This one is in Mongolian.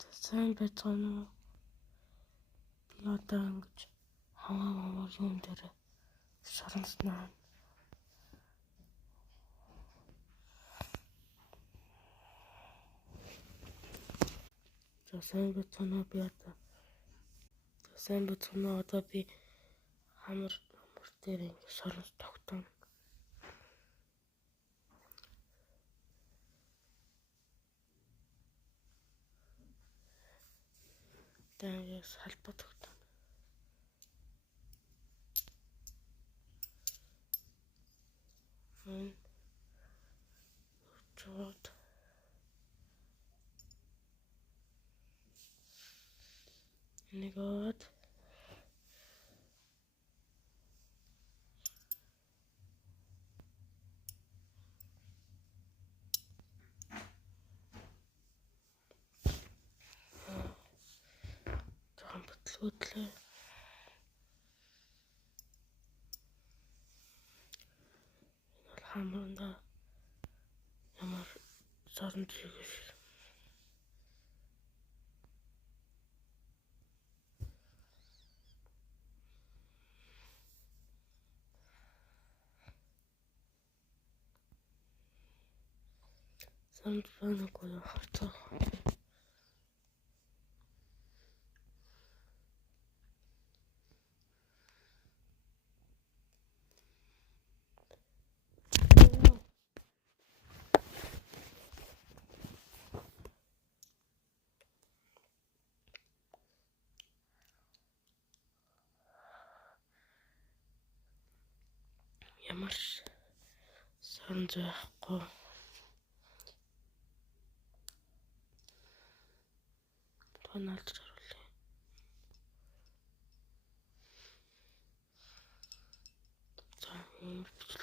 Сайн байцгаана уу? Би одоо ингэж хаваа юм дээр шаранснаа. Сайн байцгаана уу? Сайн байцгаана уу? Одоо би хамар дээр ингэ шаранс тогтоно. Тэгээд салбар тогтоно. Чод нэгод жоохон бодлоодлээ. Хамранда ямар сарн чигээр санд фанаггүй хацаа. Ямар сарн зайхгүй. Тоналж харуулъя. За, юм бичлээ.